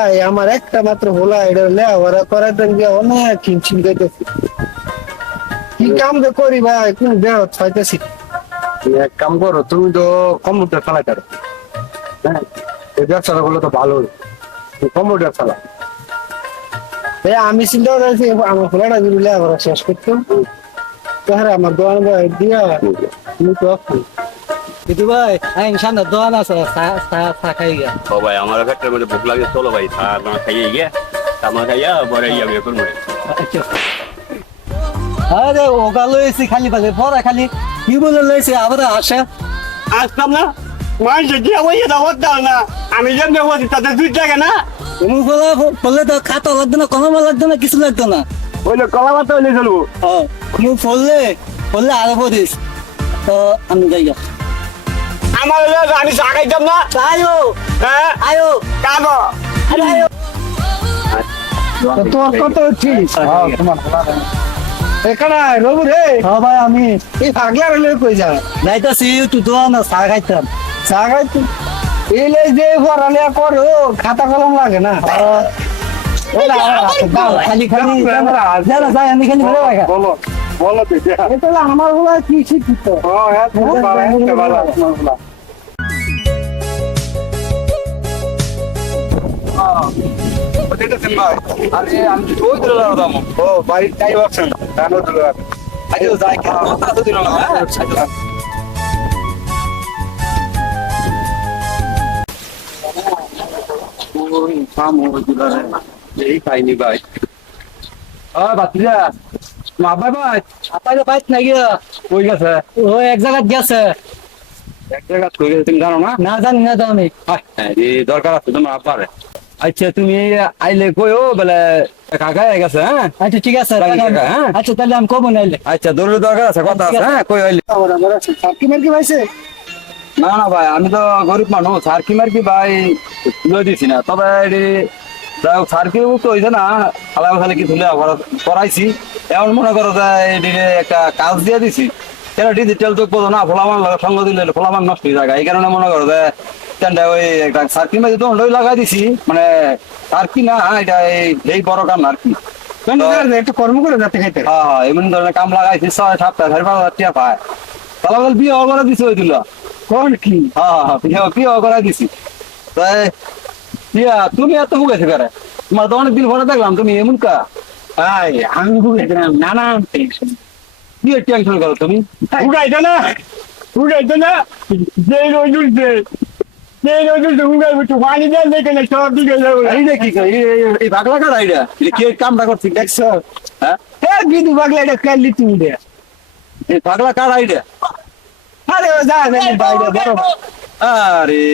ভাই আমার একটা মাত্র ভোলা এটা লেখাপড়া করার জন্য অনেক হিমশিম খাইতেছি। কি কাম যে করি ভাই কোন দেহ পাইতেছি। তুমি এক কাম করো, তুমি তো কম্পিউটার চালাতে পারো। হ্যাঁ, এই ব্যবসাটা করলে তো ভালোই। তুমি কম্পিউটার চালা। আমি চিন্তা করেছি আমার ভোলাটা যদি লেখাপড়া শেষ করতাম তাহলে আমার দোকান ভাই দিয়া তুমি তো কিন্তু ভাই আমি সামনে দোকান আছে চা খাই গিয়া। ও ভাই আমার ফ্যাক্টরির মধ্যে ভুক লাগে, চলো ভাই চা না খাইয়ে গিয়ে আমার খাইয়া পরে ইয়া বিয়ে করবো। আরে ওগা লইছি খালি বলে পরে খালি কি বলে লইছে আবার আসে আসতাম না, মানুষ দিয়া ওই এটা হতাম না, আমি যেমনি হতি তাতে দুই টাকা না তুমি বলে বললে তো খাতা লাগতো না কলম লাগতো না কিছু লাগতো না। হইলে কলা পাতা হইলে চলবো। তুমি বললে আরো বলিস তো আমি যাই গা। আমার হইলে আমি চা খাইতাম না। আয়ো হ্যাঁ আয়ো কাগো আরে আয়ো তোর কত উঠিস এখানে রবু রে হ্যাঁ ভাই আমি এই পাগলা রে কই যা যাইতাছি তুই দোকান চা খাইতাম। চা খাইতে এলে যে পড়ালেখা করো খাতা কলম লাগে না খালি খালি যারা যায় আমি খালি বলে রাখা বলো বলো দিদি। তাহলে আমার ভোলা কি শিক্ষিত হ্যাঁ, তুমি ভালো, হ্যাঁ, ভালো, তোমার ভালো। আরে আমি ওই দিল দাম। ও বাড়ির টাই অপশন জানো দিল। আজকে যাই কি কথা তো দিল না। ওই ফার্ম ওই দিল রে। এই খাইনি ভাই। বাতিজা মা ভাই আপাই বাইত না গিয়া কই গেছে? ও এক জায়গায় গেছে এক জায়গা কই গেছে তুমি জানো না? না জানি না তো আমি। এই দরকার আছে তোমার আব্বারে। আচ্ছা তুমি আইলে কইও বলে কাকা গেছে। হ্যাঁ আচ্ছা ঠিক আছে রাখি কাকা, হ্যাঁ? আচ্ছা তাহলে আমি কব নাইলে আচ্ছা জরুরি দরকার আছে, কথা আছে। হ্যাঁ কই আইলে? আমার সাক্ষী মার্কি পাইছে না না ভাই আমি তো গরিব মানুষ, সার্কি মার্কি ভাই লই দিছি না। তবে সার্কি তো হয়েছে না, খালা খালি কিছু করাইছি। এমন মনে করো যে এদিকে একটা কাজ দিয়ে দিছি, কেন ডিজিটাল যোগ করো না, ফোলামান সঙ্গ দিলে ফোলামান নষ্ট হয়ে যায়। এই কারণে মনে করো যে ওই একটা সার্কি মাঝে তো লাগাই দিছি, মানে সার্কি না এটা এই বড় কাম আর কি। একটু কর্ম করে যাতে খাইতে হ্যাঁ হ্যাঁ এমন ধরনের কাম লাগাইছি 6-7 5,000 টাকা পায়। তাহলে বল বিয়ে করে দিছি ওই দিল। কোন কি হ্যাঁ হ্যাঁ বিয়ে করে দিছি। তাই তুমি এত ভুগেছে করে, তোমার তো অনেকদিন পরে দেখলাম তুমি এমন কা। ভাই আমি ভুগেছিলাম নানান টেনশন কি টেনশন করো তুমি? উগাইতো না যে রোজ উঠছে উগাই উঠছে পানি দেন দেখে না সব দিকে যাবো। এইটা কি করে? এই পাগলা কার আইডিয়া? এটা কি কামটা করছি দেখছ? হ্যাঁ হ্যাঁ বিধু পাগলা এটা কালি তুমি দে এই পাগলা কার আইডিয়া? আরে ও যা না বাইরে বড় ভাই। আরে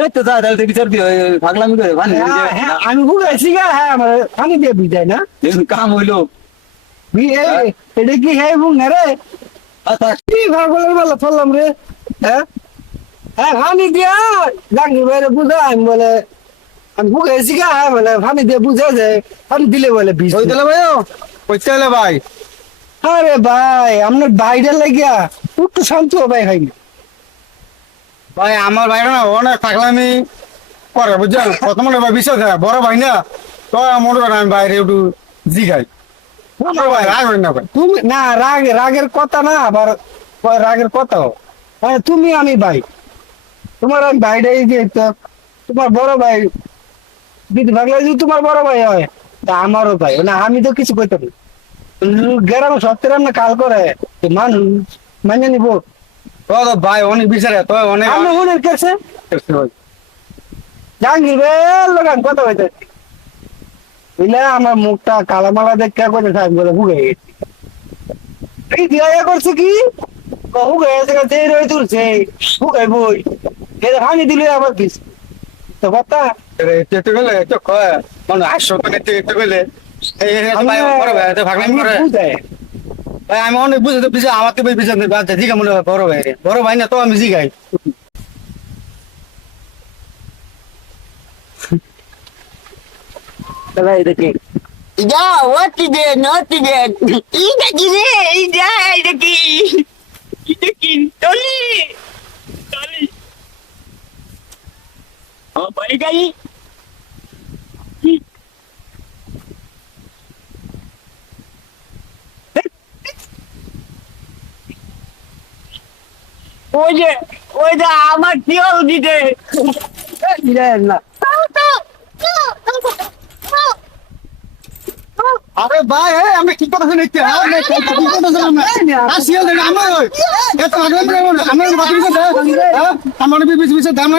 এই তো যা তাহলে বিচার দিও পাগলামি করে ভানি হ্যাঁ, হ্যাঁ, আমি ভুগেছি গা হ্যাঁ আমার পানি দিয়ে বুঝাই না কাম হইলো। এটা কি হ্যাঁ ভুগ না রে আচ্ছা কি পাগলের বেলা চললাম রে হ্যাঁ হ্যাঁ পানি দিয়া জাঙ্গি বাইরে বুঝা আমি বলে আমি ভুগেছি গা হ্যাঁ বলে পানি দিয়ে বুঝা যায় পানি দিলে বলে বিষ ওই দিলে ভাই কইতে হলে ভাই। আরে ভাই আপনার বাইরে লাগিয়া একটু শান্ত ভাই হয়নি ভাই আমার ভাই না অনেক পাগলামি করে বুঝছেন, প্রথমে বিশ্বাস বড় ভাই না, তো মনে করেন আমি বাইরে একটু জিগাই। ভাই রাগ হই না ভাই। তুমি না রাগের কথা না আবার রাগের কথা মানে তুমি আমি ভাই তোমার আমি ভাইটাই যে তোমার বড় ভাই দিদি ভাগলে যদি তোমার বড় ভাই হয় তা আমারও ভাই না আমি তো কিছু করতে পারি গ্রামে সত্যি রান্না কাল করে মানুষ মানে নিবো তো ভাই অনেক বিচারে তো অনেক আমি মনের কাছে জাহাঙ্গীর লোকান কথা হইতে বুঝলে আমার মুখটা কালামালা দেখে করে থাক বলে ভুগে গেছি এই দিয়া করছে কি ভুগে গেছে যে রয়ে তুলছে ভুগে বই এটা ভাঙি দিলে আবার দিস তো কথা একটু গেলে একটু কয় মানে 800 টাকা একটু গেলে ভাই বড় ভাই তো ভাগলামি করে। বুঝে ভাই আমি অনেক বুঝে তো বুঝে আমার তো বুঝে বাচ্চা জিগা মনে হয় বড় ভাই না তো আমি জিগাই। তাহলে এটা কি Ya, what again? Not again. Ida gini, Ida, Ida ki. Ida ki, Toli. Toli. Oh, balik kali. ওই যে আমার টিয়াল দিতে না আরে ভাই আমি কি কথা শুনেছি আমার এত আগে আমার বাকি আমার বেশি দাম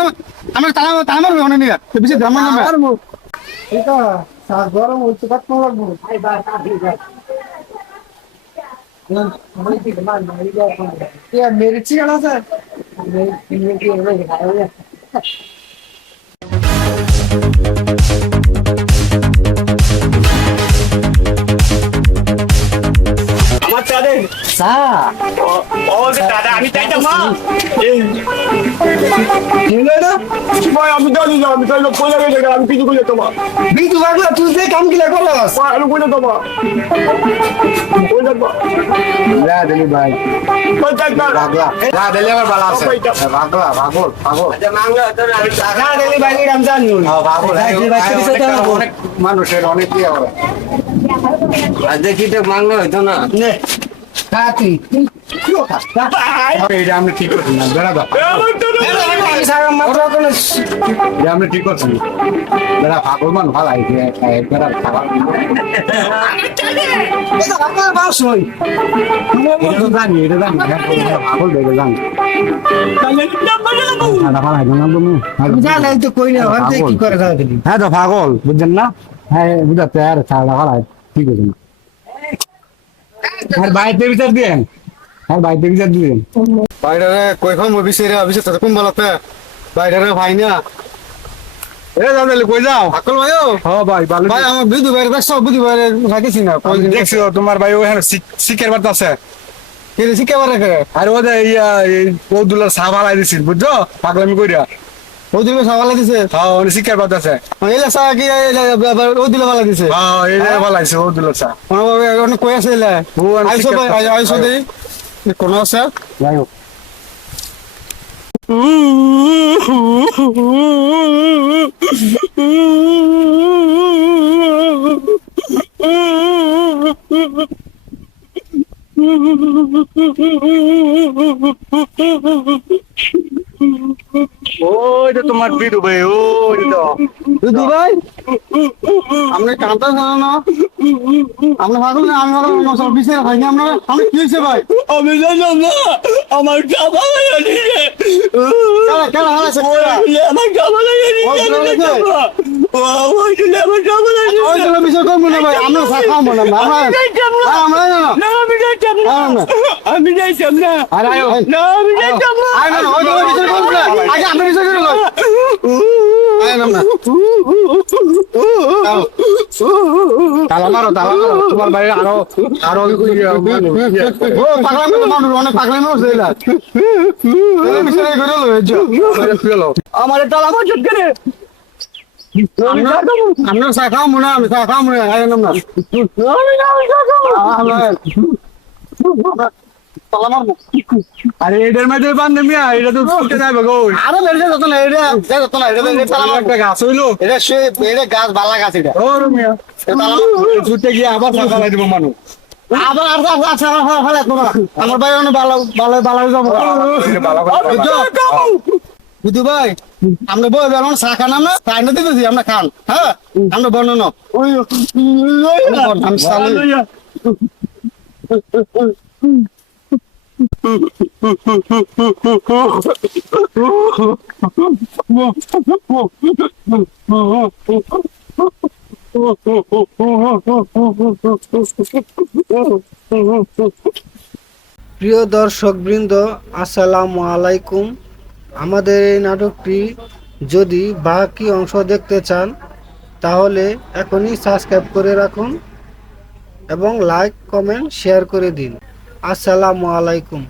আমার তামার মনে নিয়ে বেশি দাম না এটা গরম হচ্ছে কত লাগবো मेरी चिकन सर আমার তারে ও দাদা আমি চাইতাম মা ভাই আমি জানি না আমি তাই কই লাগে জায়গা আমি কিছু কইলে তোমার বিটু বাগলা তুই যে কাম কিলা করলাস আমি কইলে তোমার কই যাবা লা দিলি ভাই কই যাবা বাগলা লা দিলি আমার বালা আছে বাগলা পাগল টাকা দিলি ভাই আমি জানি পাগল অনেক মানুষের অনেক কি হবে আজ দেখি তো মাংলো হইতো না নে কাটি এটা আমরা ঠিক করছি না বেড়াদা আমি সারা মাত্র কোন এটা আমরা ঠিক করছি না বেড়া পাগল মান ভালো আইছে বেড়া খাবার এটা আমার বাস হই এটা জানি পাগল বেড়ে জানি সাদা ভালো আইছে না তুমি আমি জানি তো কই না হরতে কি করে দাও দিলি হ্যাঁ তো পাগল বুঝছেন না হ্যাঁ বুঝাতে আর সাদা ভালো ঠিক আছে আর বাইরে বিচার দিয়েন আর বাইরে বিচার দিবেন বাইরে কইখন অফিসে তো কোন বলতে বাইরে ভাই না এ দাদা কই যাও আকল ভাইও হ্যাঁ ভাই ভালো ভাই আমার বিদু ভাইয়ের ব্যবসা বুঝি ভাইয়ের রাখিছি না দেখছি তোমার ভাই ওখানে শিখের বার্তা আছে কে শিখে পারে করে আর ওদের ওদুলার সাবাল আইছিল বুঝছো পাগলামি কইরা ও দিলে সবাই দিছে হ্যাঁ ওনে শিখের বার্তা আছে এলা সা কি ও দিলে ভালো দিছে হ্যাঁ এই ভালো আইছে ওদুলার সা অনেক কই আছে এলা ও আইসো ভাই আইসো দেই কোন আছে যাই হোক ওই তো তোমার বিদু ভাই ওই তো বিদু ভাই আমরা কাঁদতে জানো না আমরা ভাগল না আমি ভালো মশলা বিছে ভাই আমরা আমি কি হইছে ভাই আমি জানো না আমার জামা লাগে নিয়ে কেন হালাছে আমার জামা লাগে নিয়ে ওই দিলে আমার জামা লাগে ওই দিলে বিছে কম না ভাই আমরা খাওয়া মনে না আমরা না না আমি যাইতাম না আমি যাইতাম না আরে আয়ো না আমি যাইতাম না আই না ওই দিলে বিছে কম না আগে আমরা বিছে করে লই আই না তালা মারো তোমার ভাই আরো ও পাগলামি তো মানুষ অনেক পাগলামি হচ্ছে এলা বিছে করে লই আমার তালা মজুদ করে আমরা চা খাও মনে আমি চা খাও মনে আই না তালা মারবো আরে এটার মধ্যে বান্ধে মিয়া এটা তো ছুটে যাবে গো আরে বের যত না এটা যত না এটা তালা মারবো একটা গাছ হইলো এটা গাছ বালা গাছ এটা ও মিয়া ছুটে গিয়ে আবার ফাঁকা দিব মানুষ আবার আচ্ছা ভালো তোমার আমার ভাই অনেক ভালো ভালো ভালো যাবো বুধু ভাই আমরা বই বেরোন চা খান আমরা খাই না দিতেছি আমরা খান হ্যাঁ আমরা বর্ণন আমি চালু প্রিয় দর্শকবৃন্দ আসসালামু আলাইকুম। আমাদের এই নাটকটি যদি বাকি অংশ দেখতে চান তাহলে এখনই সাবস্ক্রাইব করে রাখুন এবং লাইক কমেন্ট শেয়ার করে দিন। আসসালামু আলাইকুম।